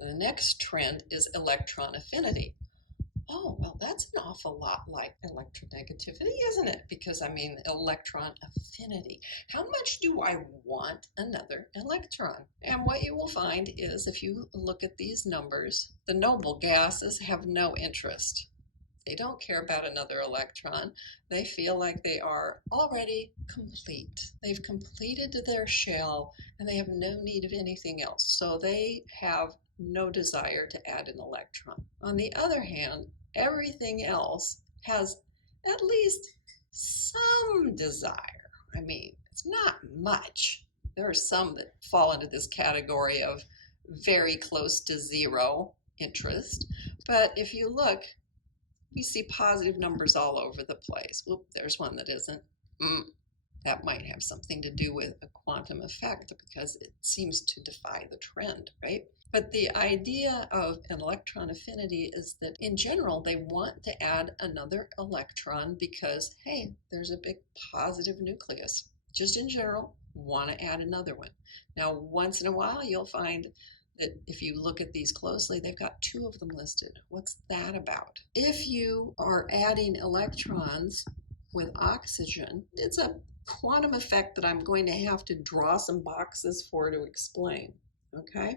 The next trend is electron affinity. Oh, well, that's an awful lot like electronegativity, isn't it? Because I mean, electron affinity. How much do I want another electron? And what you will find is if you look at these numbers, the noble gases have no interest. They don't care about another electron. They feel like they are already complete. They've completed their shell and they have no need of anything else. So they have no desire to add an electron. On the other hand, everything else has at least some desire. I mean, it's not much. There are some that fall into this category of very close to zero interest. But if you look, we see positive numbers all over the place. Whoop, there's one that isn't. That might have something to do with a quantum effect because it seems to defy the trend, right? But the idea of an electron affinity is that in general, they want to add another electron because, hey, there's a big positive nucleus. Just in general, want to add another one. Now, once in a while, you'll find that if you look at these closely, they've got two of them listed. What's that about? If you are adding electrons with oxygen, it's a quantum effect that I'm going to have to draw some boxes for to explain, okay?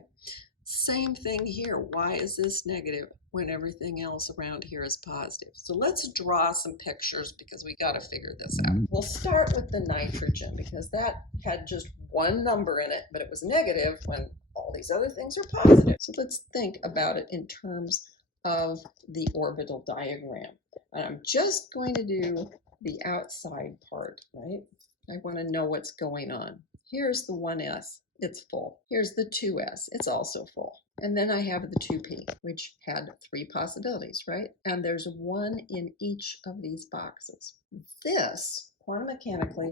Same thing here. Why is this negative when everything else around here is positive? So let's draw some pictures because we got to figure this out. We'll start with the nitrogen because that had just one number in it, but it was negative when all these other things are positive. So let's think about it in terms of the orbital diagram. And I'm just going to do the outside part, right? I want to know what's going on. Here's the 1s. It's full. Here's the 2s. It's also full. And then I have the 2p, which had three possibilities, right? And there's one in each of these boxes. This, quantum mechanically,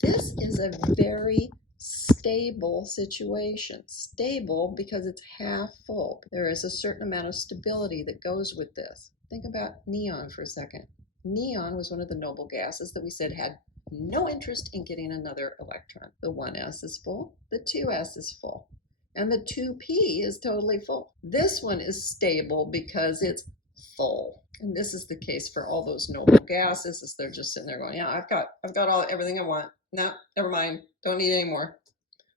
this is a very stable situation. Stable because it's half full. There is a certain amount of stability that goes with this. Think about neon for a second. Neon was one of the noble gases that we said had no interest in getting another electron. The 1s is full, the 2s is full, and the 2p is totally full. This one is stable because it's full. And this is the case for all those noble gases, as they're just sitting there going, yeah, I've got everything I want. No, never mind. Don't need any more.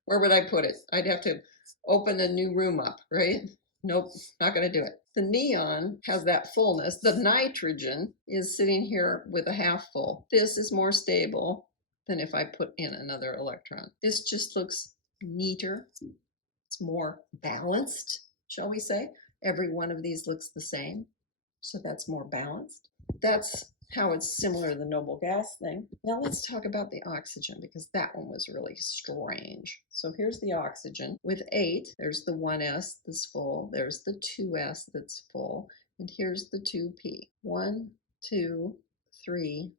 Where would I put it? I'd have to open a new room up, right? Nope, not going to do it. The neon has that fullness. The nitrogen is sitting here with a half full. This is more stable than if I put in another electron. This just looks neater. It's more balanced, shall we say. Every one of these looks the same, so that's more balanced. That's how it's similar to the noble gas thing. Now let's talk about the oxygen because that one was really strange. So here's the oxygen with 8. There's the 1s that's full. There's the 2s that's full. And here's the 2p. 1, 2, 3,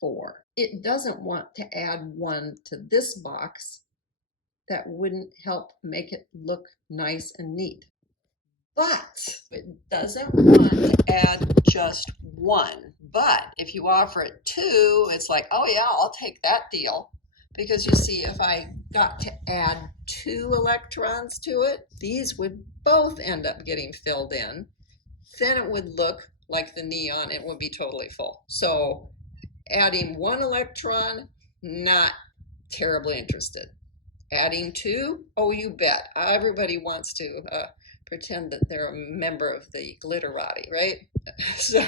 4. It doesn't want to add one to this box. That wouldn't help make it look nice and neat. But it doesn't want to add just one. But if you offer it two, it's like, oh yeah, I'll take that deal. Because you see, if I got to add 2 electrons to it, these would both end up getting filled in. Then it would look like the neon. It would be totally full. So adding 1 electron, not terribly interested. Adding 2, oh, you bet. Everybody wants to pretend that they're a member of the glitterati, right? So,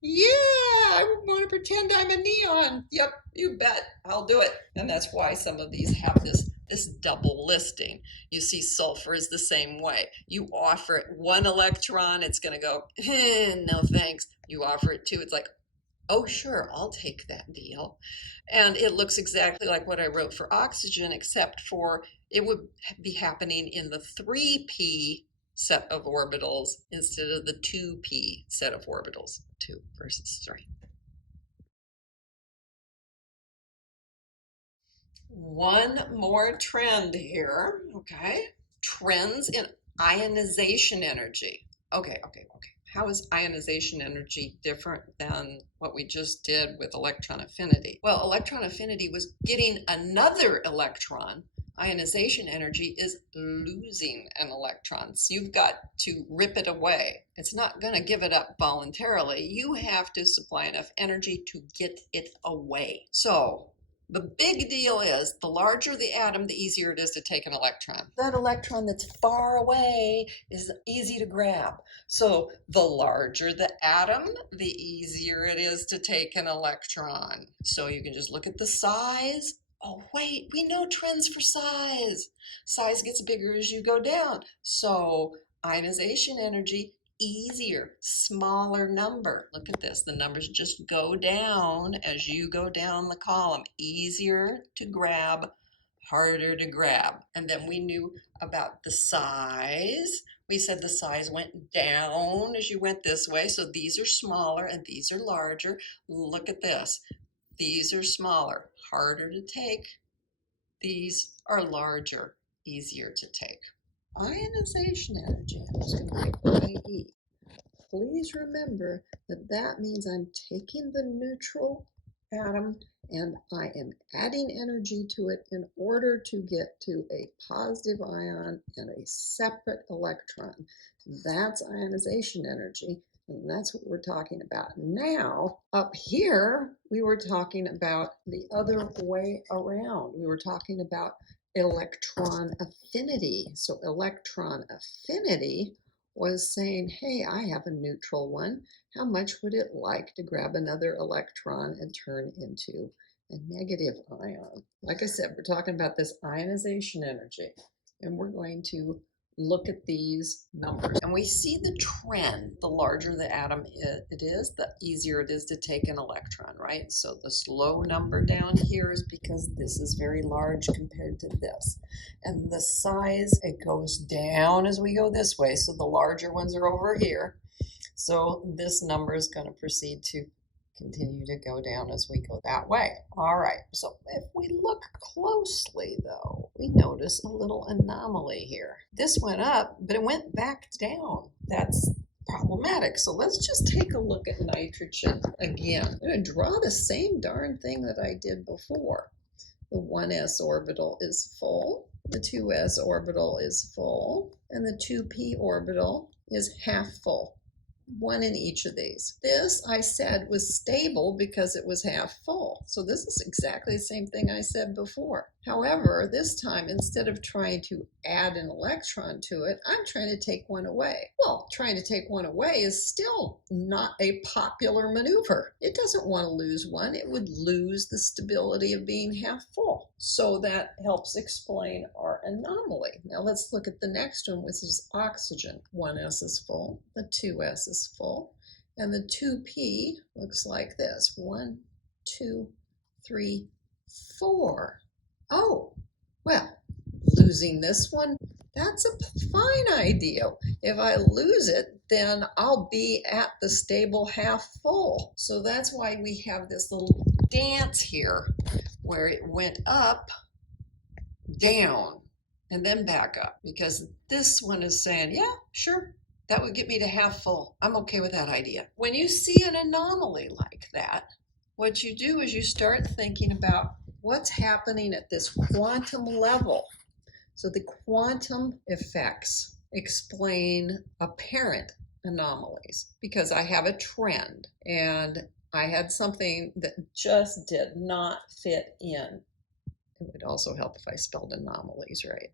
yeah, I want to pretend I'm a neon. Yep, you bet, I'll do it. And that's why some of these have this double listing. You see sulfur is the same way. You offer it 1 electron, it's going to go, no thanks. You offer it 2, it's like, oh, sure, I'll take that deal. And it looks exactly like what I wrote for oxygen, except for it would be happening in the 3p set of orbitals instead of the 2p set of orbitals. 2 versus 3. One more trend here, okay? Trends in ionization energy. Okay. How is ionization energy different than what we just did with electron affinity? Well, electron affinity was getting another electron. Ionization energy is losing an electron. So you've got to rip it away. It's not going to give it up voluntarily. You have to supply enough energy to get it away. So the big deal is the larger the atom, the easier it is to take an electron. That electron that's far away is easy to grab. So the larger the atom, the easier it is to take an electron. So you can just look at the size. Oh, wait, we know trends for size. Size gets bigger as you go down. So ionization energy, easier, smaller number. Look at this. The numbers just go down as you go down the column. Easier to grab, harder to grab. And then we knew about the size. We said the size went down as you went this way. So these are smaller and these are larger. Look at this. These are smaller, harder to take. These are larger, easier to take. Ionization energy, I'm just going to write IE. Please remember that that means I'm taking the neutral atom and I am adding energy to it in order to get to a positive ion and a separate electron. That's ionization energy, and that's what we're talking about. Now, up here, we were talking about the other way around. We were talking about electron affinity. So electron affinity was saying, hey, I have a neutral one. How much would it like to grab another electron and turn into a negative ion? Like I said, we're talking about this ionization energy, and we're going to look at these numbers. And we see the trend. The larger the atom it is, the easier it is to take an electron, right? So this low number down here is because this is very large compared to this. And the size, it goes down as we go this way. So the larger ones are over here. So this number is going to proceed to continue to go down as we go that way. All right, so if we look closely though, we notice a little anomaly here. This went up, but it went back down. That's problematic. So let's just take a look at nitrogen again. I'm going to draw the same darn thing that I did before. The 1s orbital is full, the 2s orbital is full, and the 2p orbital is half full. One in each of these. This I said was stable because it was half full. So this is exactly the same thing I said before. However, this time, instead of trying to add an electron to it, I'm trying to take one away. Well, trying to take one away is still not a popular maneuver. It doesn't want to lose one. It would lose the stability of being half full. So that helps explain our anomaly. Now let's look at the next one, which is oxygen. 1s is full, the 2s is full, and the 2p looks like this. 1, 2, 3, 4. Oh, well, losing this one, that's a fine idea. If I lose it, then I'll be at the stable half full. So that's why we have this little dance here where it went up, down, and then back up, because this one is saying, yeah, sure, that would get me to half full. I'm okay with that idea. When you see an anomaly like that, what you do is you start thinking about what's happening at this quantum level. So the quantum effects explain apparent anomalies, because I have a trend and I had something that just did not fit in. It would also help if I spelled anomalies right.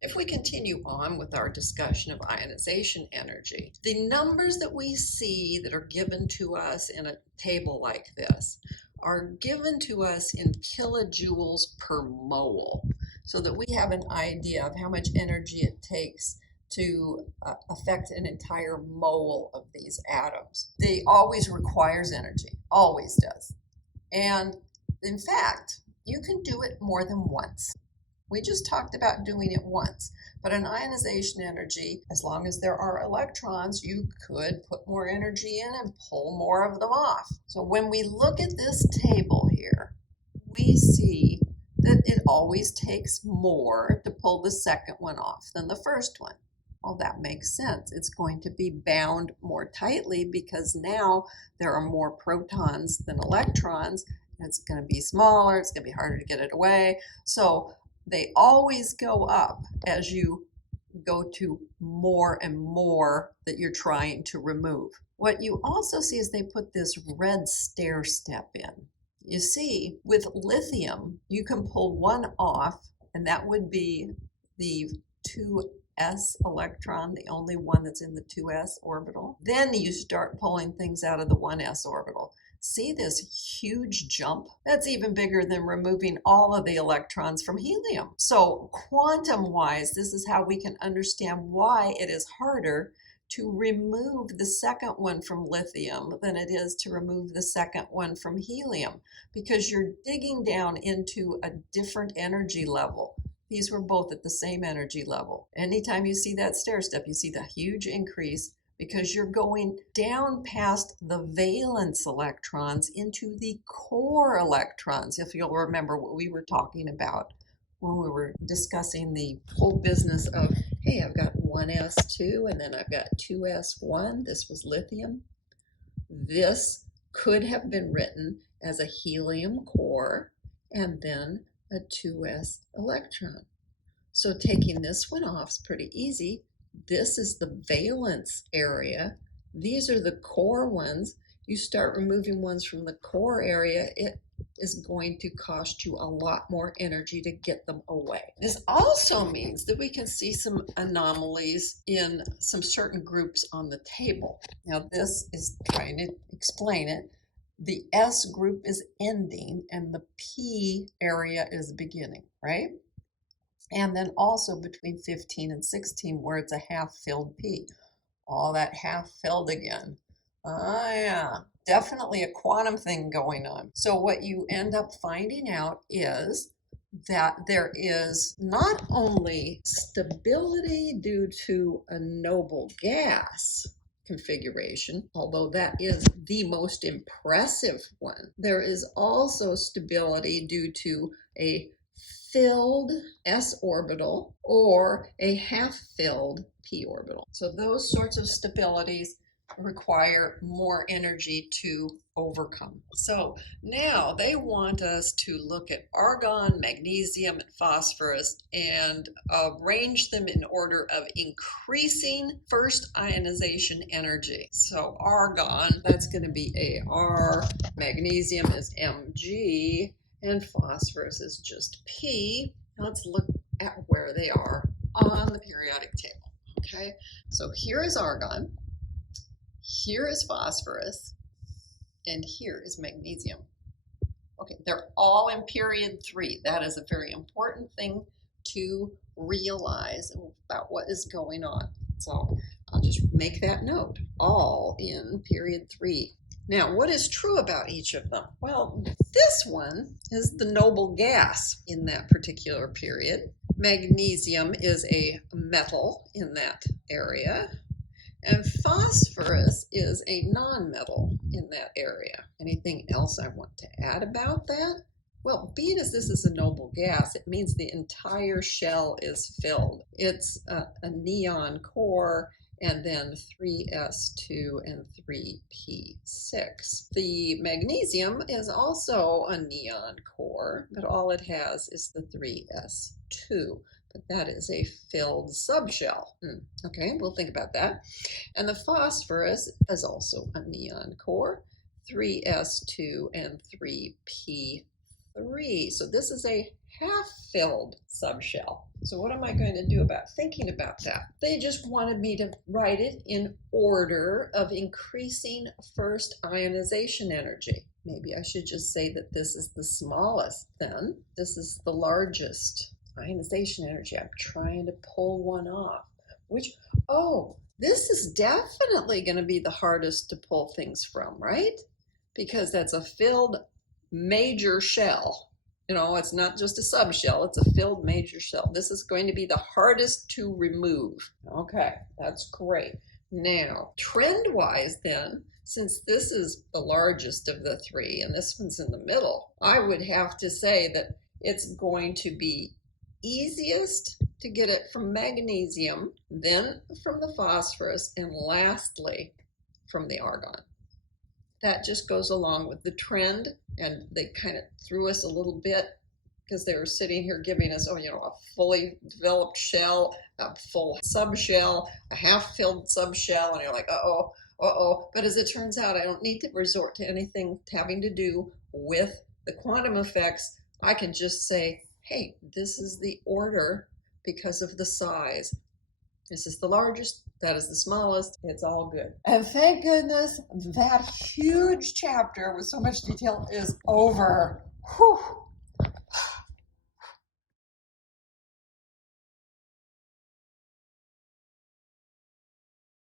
If we continue on with our discussion of ionization energy, the numbers that we see that are given to us in a table like this are given to us in kilojoules per mole, so that we have an idea of how much energy it takes to affect an entire mole of these atoms. They always requires energy, always does. And in fact, you can do it more than once. We just talked about doing it once, but an ionization energy, as long as there are electrons, you could put more energy in and pull more of them off. So when we look at this table here, we see that it always takes more to pull the second one off than the first one. Well, that makes sense. It's going to be bound more tightly because now there are more protons than electrons. It's going to be smaller. It's going to be harder to get it away. So they always go up as you go to more and more that you're trying to remove. What you also see is they put this red stair step in. You see, with lithium, you can pull one off, and that would be the 2s electron, the only one that's in the 2s orbital. Then you start pulling things out of the 1s orbital. See this huge jump? That's even bigger than removing all of the electrons from helium. So quantum-wise, this is how we can understand why it is harder to remove the second one from lithium than it is to remove the second one from helium, because you're digging down into a different energy level. These were both at the same energy level. Anytime you see that stair step, you see the huge increase because you're going down past the valence electrons into the core electrons, if you'll remember what we were talking about when we were discussing the whole business of, hey, I've got 1s2 and then I've got 2s1. This was lithium. This could have been written as a helium core and then a 2s electron. So taking this one off is pretty easy. This is the valence area. These are the core ones. You start removing ones from the core area, it is going to cost you a lot more energy to get them away. This also means that we can see some anomalies in some certain groups on the table. Now this is trying to explain it. The S group is ending and the P area is beginning, right? And then also between 15 and 16 where it's a half-filled P. All that half-filled again. Ah, yeah, definitely a quantum thing going on. So what you end up finding out is that there is not only stability due to a noble gas configuration, although that is the most impressive one, there is also stability due to a filled s orbital or a half-filled p orbital. So those sorts of stabilities require more energy to overcome. So now they want us to look at argon, magnesium, and phosphorus and arrange them in order of increasing first ionization energy. So argon, that's going to be AR, magnesium is Mg, and phosphorus is just P. Let's look at where they are on the periodic table. Okay, so here is argon, here is phosphorus, and here is magnesium. Okay, they're all in period 3. That is a very important thing to realize about what is going on. So I'll just make that note, all in period 3. Now, what is true about each of them? Well, this one is the noble gas in that particular period. Magnesium is a metal in that area. And phosphorus is a non-metal in that area. Anything else I want to add about that? Well, being as this is a noble gas, it means the entire shell is filled. It's a neon core, and then 3s2 and 3p6. The magnesium is also a neon core, but all it has is the 3s2. But that is a filled subshell. Okay, we'll think about that. And the phosphorus is also a neon core, 3s2 and 3p3. So this is a half-filled subshell. So what am I going to do about thinking about that? They just wanted me to write it in order of increasing first ionization energy. Maybe I should just say that this is the smallest then. This is the largest ionization energy. I'm trying to pull one off, which, oh, this is definitely going to be the hardest to pull things from, right? Because that's a filled major shell. You know, it's not just a subshell, it's a filled major shell. This is going to be the hardest to remove. Okay, that's great. Now, trend-wise then, since this is the largest of the three and this one's in the middle, I would have to say that it's going to be easiest to get it from magnesium, then from the phosphorus, and lastly from the argon. That just goes along with the trend, and they kind of threw us a little bit because they were sitting here giving us, oh, a fully developed shell, a full subshell, a half-filled subshell, and you're like, uh-oh, uh-oh. But as it turns out, I don't need to resort to anything having to do with the quantum effects. I can just say, hey, this is the order because of the size. This is the largest, that is the smallest, it's all good. And thank goodness that huge chapter with so much detail is over. Whew.